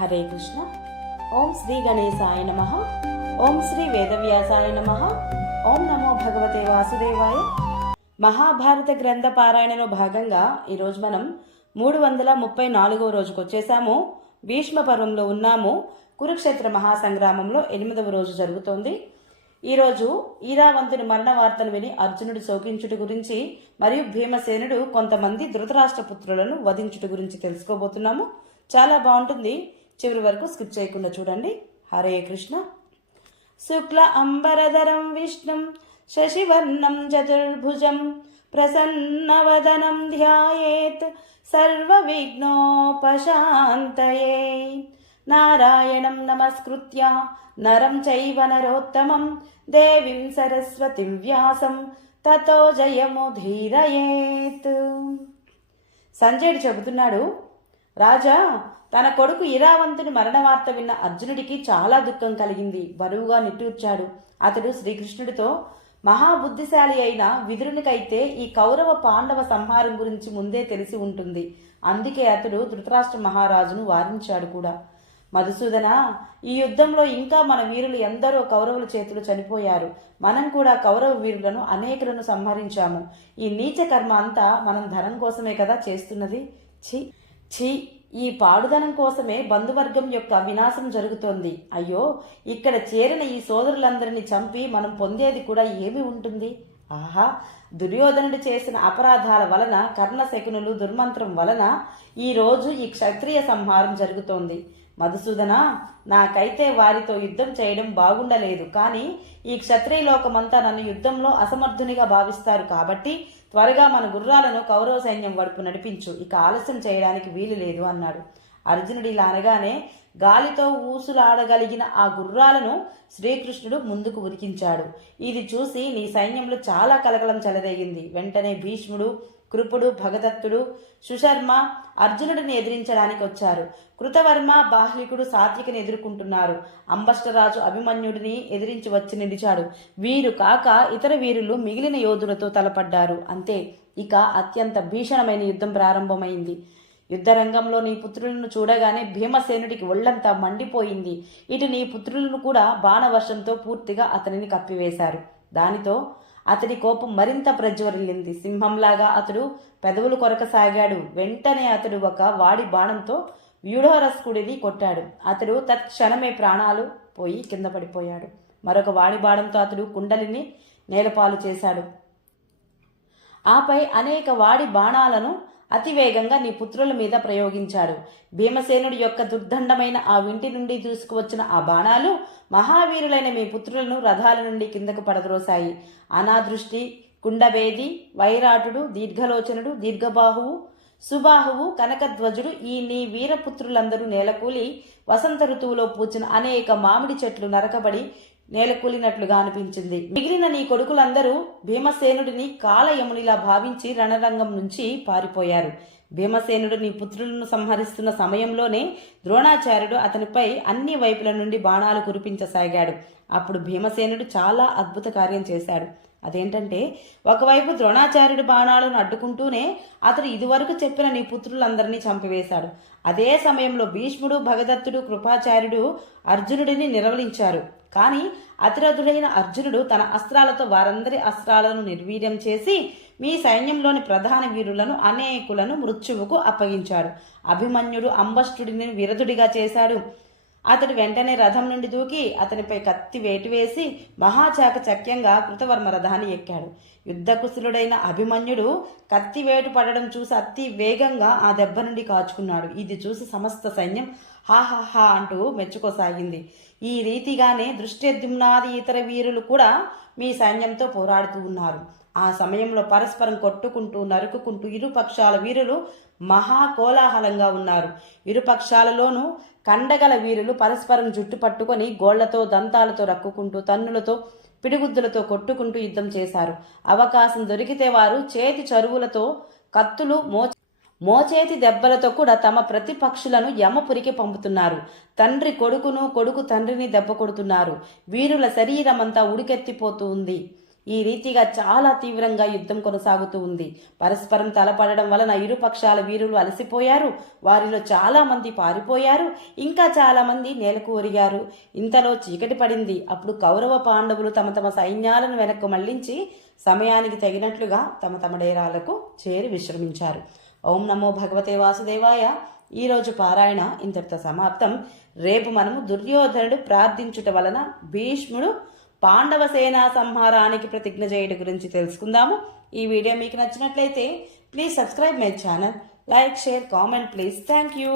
హరే కృష్ణ. ఓం శ్రీ గణేశాయ నమ. ఓం శ్రీ వేదవ్యాసాయ నమ. ఓం నమో భగవతే వాసుదేవాయ. మహాభారత గ్రంథ పారాయణలో భాగంగా ఈరోజు మనం మూడు వందల ముప్పై నాలుగవ రోజుకు వచ్చేసాము. భీష్మ పర్వంలో ఉన్నాము. కురుక్షేత్ర మహాసంగ్రామంలో ఎనిమిదవ రోజు జరుగుతోంది. ఈరోజు ఈరావంతుని మరణ వార్తను విని అర్జునుడు శోకించుట గురించి మరియు భీమసేనుడు కొంతమంది ధృతరాష్ట్ర పుత్రులను వధించుట గురించి తెలుసుకోబోతున్నాము. చాలా బాగుంటుంది. చివరి వరకు స్కిప్ చేయకుండా చూడండి. హరే కృష్ణ. శుక్ల అంబరధరం విష్ణుం శశివర్ణం చతుర్భుజం ప్రసన్నవదనం ధ్యాయేత్ సర్వవిఘ్నోపశాంతయే. నారాయణం నమస్కృత్య. నరం చైవ నరోత్తమం. దేవీం సరస్వతిం వ్యాసం. తతో జయముధీరయేత్ సంజయుడు చెబుతున్నాడు రాజా తన కొడుకు ఇరావంతుని మరణ వార్త విన్న అర్జునుడికి చాలా దుఃఖం కలిగింది. బరువుగా నిట్టూర్చాడు. అతడు శ్రీకృష్ణుడితో మహాబుద్ధిశాలి అయిన విదురునికైతే ఈ కౌరవ పాండవ సంహారం గురించి ముందే తెలిసి ఉంటుంది. అందుకే అతడు ధృతరాష్ట్ర మహారాజును వారించాడు కూడా. మధుసూదన ఈ యుద్ధంలో ఇంకా మన వీరులు ఎందరో కౌరవుల చేతులు చనిపోయారు. మనం కూడా కౌరవ వీరులను అనేకులను సంహరించాము. ఈ నీచ కర్మ అంతా మనం ధనం కోసమే కదా చేస్తున్నది? ఛీ! ఛీ ఈ పాడుదనం కోసమే బంధువర్గం యొక్క వినాశం జరుగుతోంది. అయ్యో ఇక్కడ చేరిన ఈ సోదరులందరినీ చంపి మనం పొందేది కూడా ఏమి ఉంటుంది? ఆహా దుర్యోధనుడు చేసిన అపరాధాల వలన కర్ణశకునులు దుర్మంత్రం వలన ఈ రోజు ఈ క్షత్రియ సంహారం జరుగుతోంది. మధుసూదన నాకైతే వారితో యుద్ధం చేయడం బాగుండలేదు. కానీ ఈ క్షత్రియ లోకమంతా నన్ను యుద్ధంలో అసమర్థునిగా భావిస్తారు. కాబట్టి త్వరగా మన గుర్రాలను కౌరవ సైన్యం వడుపు నడిపించు. ఇక ఆలస్యం చేయడానికి వీలు లేదు అన్నాడు. అర్జునుడు ఇలా అనగానే గాలితో ఊసులాడగలిగిన ఆ గుర్రాలను శ్రీకృష్ణుడు ముందుకు ఉరికించాడు. ఇది చూసి నీ సైన్యంలో చాలా కలకలం చెలరేగింది. వెంటనే భీష్ముడు కృపుడు భగదత్తుడు సుశర్మ అర్జునుడిని ఎదిరించడానికి వచ్చారు. కృతవర్మ బాహ్లికుడు సాత్వికని ఎదుర్కొంటున్నారు. అంబష్టరాజు అభిమన్యుడిని ఎదిరించి వచ్చి నిలిచాడు. వీరు కాక ఇతర వీరులు మిగిలిన యోధులతో తలపడ్డారు. అంతే ఇక అత్యంత భీషణమైన యుద్ధం ప్రారంభమైంది. యుద్ధరంగంలో నీ పుత్రులను చూడగానే భీమసేనుడికి ఒళ్ళంతా మండిపోయింది. ఇటు నీ పుత్రులను కూడా బాణవర్షంతో పూర్తిగా అతనిని కప్పివేశారు. దానితో అతడి కోపం మరింత ప్రజ్వరిల్లింది సింహంలాగా అతడు పెదవులు కొరకసాగాడు వెంటనే అతడు ఒక వాడి బాణంతో వ్యూఢరస్కుడిని కొట్టాడు. అతడు తత్క్షణమే ప్రాణాలు పోయి కింద పడిపోయాడు. మరొక వాడి బాణంతో అతడు కుండలిని నేలపాలు చేశాడు. ఆపై అనేక వాడి బాణాలను అతివేగంగా నీ పుత్రుల మీద ప్రయోగించాడు. భీమసేనుడి యొక్క దుర్దండమైన ఆ వింటి నుండి దూసుకువచ్చిన ఆ బాణాలు మహావీరులైన మీ పుత్రులను రథాల నుండి కిందకు పడద్రోశాయి. అనాదృష్టి కుండవేది వైరాటుడు దీర్ఘలోచనుడు దీర్ఘబాహువు సుబాహువు కనకధ్వజుడు ఈ నీ వీరపుత్రులందరూ నేలకూలి వసంత ఋతువులో పూచిన అనేక మామిడి చెట్లు నరకబడి నేలకూలినట్లుగా అనిపించింది. మిగిలిన నీ కొడుకులందరూ భీమసేనుడిని కాలయమునిలా భావించి రణరంగం నుంచి పారిపోయారు. భీమసేనుడు నీ పుత్రులను సంహరిస్తున్న సమయంలోనే ద్రోణాచార్యుడు అతనిపై అన్ని వైపుల నుండి బాణాలు కురిపించసాగాడు. అప్పుడు భీమసేనుడు చాలా అద్భుత కార్యం చేశాడు. అదేంటంటే ఒకవైపు ద్రోణాచార్యుడి బాణాలను అడ్డుకుంటూనే అతడు ఇదివరకు చెప్పిన నీ పుత్రులందరినీ చంపివేశాడు. అదే సమయంలో భీష్ముడు భగదత్తుడు కృపాచార్యుడు అర్జునుడిని నిరవలించారు. కానీ అతిరథుడైన అర్జునుడు తన అస్త్రాలతో వారందరి అస్త్రాలను నిర్వీర్యం చేసి మీ సైన్యంలోని ప్రధాన వీరులను అనేకులను మృత్యువుకు అప్పగించాడు. అభిమన్యుడు అంబష్టుడిని విరధుడిగా చేశాడు. అతడు వెంటనే రథం నుండి దూకి అతనిపై కత్తి వేటు వేసి మహాచాక చక్యంగా కృతవర్మ రథాన్ని ఎక్కాడు. యుద్ధకుశలుడైన అభిమన్యుడు కత్తి వేటు పడడం చూసి అతి వేగంగా ఆ దెబ్బ నుండి కాచుకున్నాడు. ఇది చూసి సమస్త సైన్యం హాహాహా అంటూ మెచ్చుకోసాగింది. ఈ రీతిగానే దృష్ట్యద్యుమ్నాది ఇతర వీరులు కూడా మీ సైన్యంతో పోరాడుతూ ఉన్నారు. ఆ సమయంలో పరస్పరం కొట్టుకుంటూ నరుకుకుంటూ ఇరు పక్షాల వీరులు మహా కోలాహలంగా ఉన్నారు. ఇరు పక్షాలలోనూ కండగల వీరులు పరస్పరం జుట్టు పట్టుకొని గోళ్ళతో దంతాలతో రక్కుకుంటూ తన్నులతో పిడిగుద్దులతో కొట్టుకుంటూ యుద్ధం చేశారు. అవకాశం దొరికితే వారు చేతి చరువులతో కత్తులు మోచ మోచేతి దెబ్బలతో కూడా తమ ప్రతిపక్షులను యమపురికి పంపుతున్నారు. తండ్రి కొడుకును కొడుకు తండ్రిని దెబ్బ కొడుతున్నారు. వీరుల శరీరమంతా ఉడికెత్తిపోతూ ఉంది. ఈ రీతిగా చాలా తీవ్రంగా యుద్ధం కొనసాగుతూ ఉంది. పరస్పరం తలపడడం వలన ఇరు పక్షాల వీరులు అలసిపోయారు. వారిలో చాలా మంది పారిపోయారు. ఇంకా చాలా మంది నేలకు ఒరిగారు. ఇంతలో చీకటి పడింది. అప్పుడు కౌరవ పాండవులు తమ తమ సైన్యాలను వెనక్కు మళ్ళించి సమయానికి తగినట్లుగా తమ తమ డేరాలకు చేరి విశ్రమించారు. ఓం నమో భగవతే వాసుదేవాయ. ఈరోజు పారాయణ ఇంతటితో సమాప్తం. రేపు మనము దుర్యోధనుడు ప్రార్థించుట వలన భీష్ముడు పాండవ సేనా సంహారానికి ప్రతిజ్ఞ చేయడం గురించి తెలుసుకుందాము. ఈ వీడియో మీకు నచ్చినట్లయితే please subscribe my channel. Like share comment please. Thank you.